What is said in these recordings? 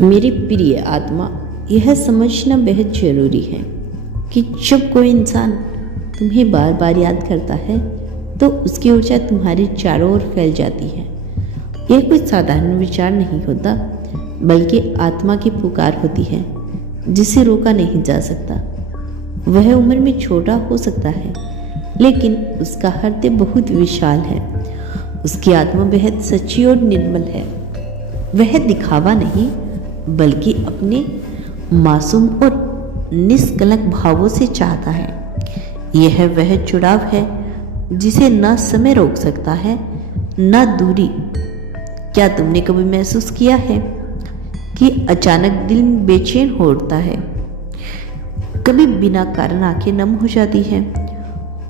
मेरी प्रिय आत्मा, यह समझना बेहद ज़रूरी है कि जब कोई इंसान तुम्हें बार बार याद करता है तो उसकी ऊर्जा तुम्हारे चारों ओर फैल जाती है। यह कोई साधारण विचार नहीं होता, बल्कि आत्मा की पुकार होती है जिसे रोका नहीं जा सकता। वह उम्र में छोटा हो सकता है, लेकिन उसका हृदय बहुत विशाल है। उसकी आत्मा बेहद सच्ची और निर्मल है। वह दिखावा नहीं, बल्कि अपने मासूम और निष्कलंक भावों से चाहता है। यह वह जुड़ाव है जिसे न समय रोक सकता है, न दूरी। क्या तुमने कभी महसूस किया है कि अचानक दिल बेचैन हो उठता है, कभी बिना कारण आंखें नम हो जाती हैं,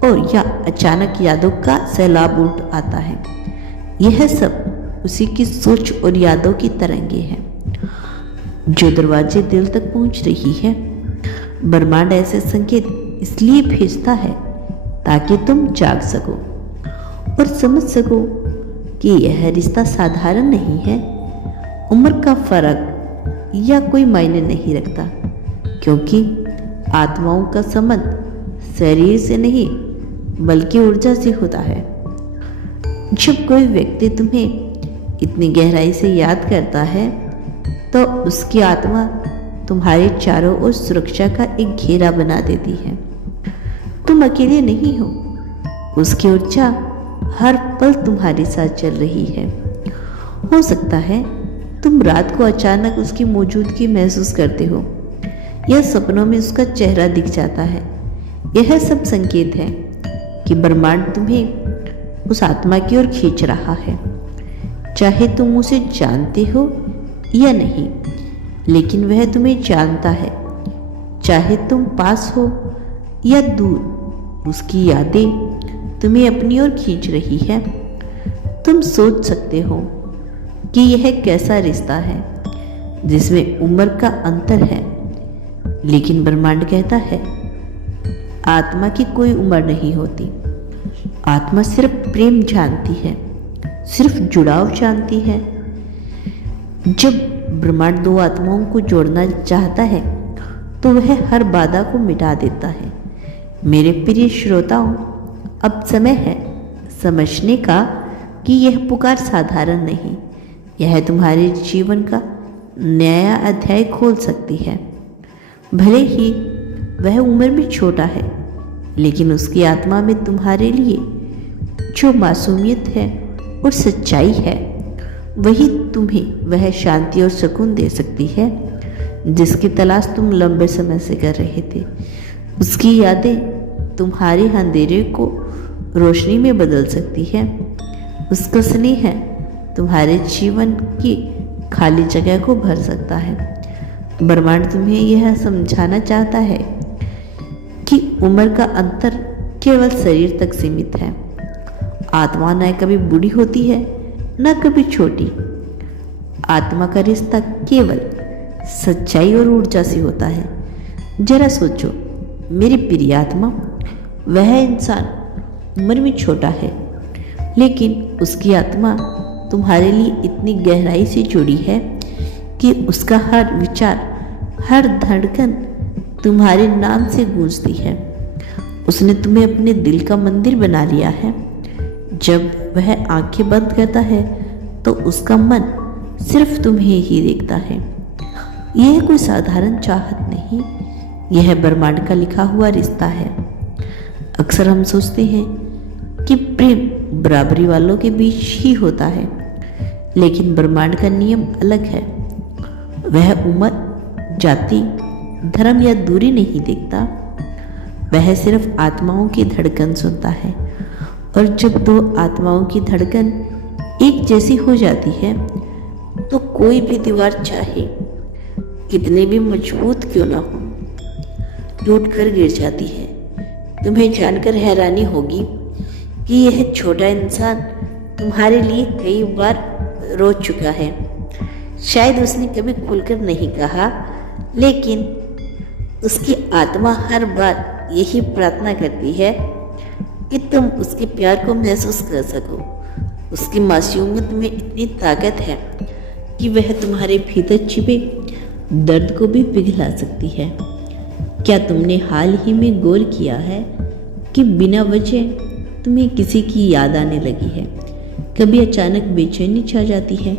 और या अचानक यादों का सैलाब उठ आता है? यह सब उसी की सोच और यादों की तरंगे हैं जो दरवाजे दिल तक पहुंच रही है। ब्रह्मांड ऐसे संकेत इसलिए भेजता है ताकि तुम जाग सको और समझ सको कि यह रिश्ता साधारण नहीं है। उम्र का फर्क या कोई मायने नहीं रखता, क्योंकि आत्माओं का संबंध शरीर से नहीं बल्कि ऊर्जा से होता है। जब कोई व्यक्ति तुम्हें इतनी गहराई से याद करता है तो उसकी आत्मा तुम्हारे चारों ओर सुरक्षा का एक घेरा बना देती है। तुम अकेले नहीं हो, उसकी ऊर्जा हर पल तुम्हारे साथ चल रही है। हो सकता है तुम रात को अचानक उसकी मौजूदगी महसूस करते हो या सपनों में उसका चेहरा दिख जाता है। यह सब संकेत है कि ब्रह्मांड तुम्हें उस आत्मा की ओर खींच रहा है। चाहे तुम उसे जानते हो या नहीं, लेकिन वह तुम्हें जानता है। चाहे तुम पास हो या दूर, उसकी यादें तुम्हें अपनी ओर खींच रही है। तुम सोच सकते हो कि यह कैसा रिश्ता है जिसमें उम्र का अंतर है, लेकिन ब्रह्मांड कहता है आत्मा की कोई उम्र नहीं होती। आत्मा सिर्फ प्रेम जानती है, सिर्फ जुड़ाव जानती है। जब ब्रह्मांड दो आत्माओं को जोड़ना चाहता है तो वह हर बाधा को मिटा देता है। मेरे प्रिय श्रोताओं, अब समय है समझने का कि यह पुकार साधारण नहीं, यह तुम्हारे जीवन का नया अध्याय खोल सकती है। भले ही वह उम्र में छोटा है, लेकिन उसकी आत्मा में तुम्हारे लिए जो मासूमियत है और सच्चाई है, वही तुम्हें वह शांति और सुकून दे सकती है जिसकी तलाश तुम लंबे समय से कर रहे थे। उसकी यादें तुम्हारे अंधेरे को रोशनी में बदल सकती है। उसका स्नेह तुम्हारे जीवन की खाली जगह को भर सकता है। ब्रह्मांड तुम्हें यह समझाना चाहता है कि उम्र का अंतर केवल शरीर तक सीमित है। आत्मा न कभी बूढ़ी होती है, न कभी छोटी। आत्मा का रिश्ता केवल सच्चाई और ऊर्जा से होता है। जरा सोचो मेरी प्रिय आत्मा, वह इंसान उम्र में छोटा है, लेकिन उसकी आत्मा तुम्हारे लिए इतनी गहराई से जुड़ी है कि उसका हर विचार, हर धड़कन तुम्हारे नाम से गूंजती है। उसने तुम्हें अपने दिल का मंदिर बना लिया है। जब वह आंखें बंद करता है तो उसका मन सिर्फ तुम्हें ही देखता है। यह कोई साधारण चाहत नहीं, यह ब्रह्मांड का लिखा हुआ रिश्ता है। अक्सर हम सोचते हैं कि प्रेम बराबरी वालों के बीच ही होता है, लेकिन ब्रह्मांड का नियम अलग है। वह उम्र, जाति, धर्म या दूरी नहीं देखता। वह सिर्फ आत्माओं की धड़कन सुनता है, और जब दो आत्माओं की धड़कन एक जैसी हो जाती है तो कोई भी दीवार चाहे कितनी भी मजबूत क्यों ना हो, टूट कर गिर जाती है। तुम्हें जानकर हैरानी होगी कि यह छोटा इंसान तुम्हारे लिए कई बार रो चुका है। शायद उसने कभी खुलकर नहीं कहा, लेकिन उसकी आत्मा हर बार यही प्रार्थना करती है कि तुम उसके प्यार को महसूस कर सको। उसकी मासूमियत में इतनी ताकत है कि वह तुम्हारे भीतर छिपे दर्द को भी पिघला सकती है। क्या तुमने हाल ही में गौर किया है कि बिना वजह तुम्हें किसी की याद आने लगी है? कभी अचानक बेचैनी छा जाती है,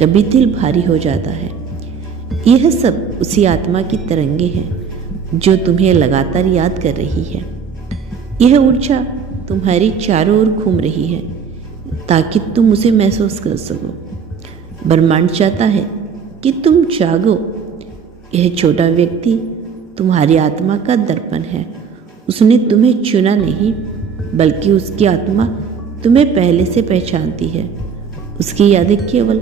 कभी दिल भारी हो जाता है। यह सब उसी आत्मा की तरंगे हैं जो तुम्हें लगातार याद कर रही है। यह ऊर्जा तुम्हारी चारों ओर घूम रही है ताकि तुम उसे महसूस कर सको। ब्रह्मांड चाहता है कि तुम जागो। यह छोटा व्यक्ति तुम्हारी आत्मा का दर्पण है। उसने तुम्हें चुना नहीं, बल्कि उसकी आत्मा तुम्हें पहले से पहचानती है। उसकी यादें केवल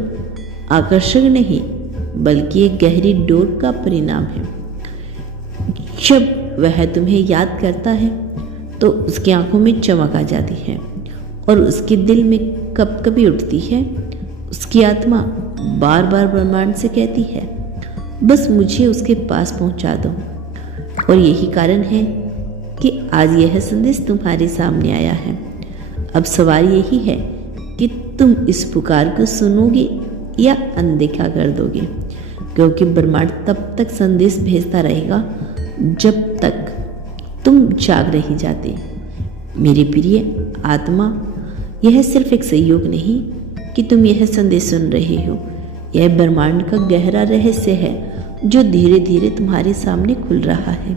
आकर्षक नहीं, बल्कि एक गहरी डोर का परिणाम है। जब वह तुम्हें याद करता है तो उसकी आंखों में चमक आ जाती है और उसके दिल में कपकपी उठती है। उसकी आत्मा बार बार ब्रह्मांड से कहती है, बस मुझे उसके पास पहुंचा दो। और यही कारण है कि आज यह संदेश तुम्हारे सामने आया है। अब सवाल यही है कि तुम इस पुकार को सुनोगे या अनदेखा कर दोगे, क्योंकि ब्रह्मांड तब तक संदेश भेजता रहेगा जब तक तुम जाग नहीं जाते। मेरे प्रिय आत्मा, यह सिर्फ एक सहयोग नहीं कि तुम यह संदेश सुन रहे हो। यह ब्रह्मांड का गहरा रहस्य है जो धीरे धीरे तुम्हारे सामने खुल रहा है।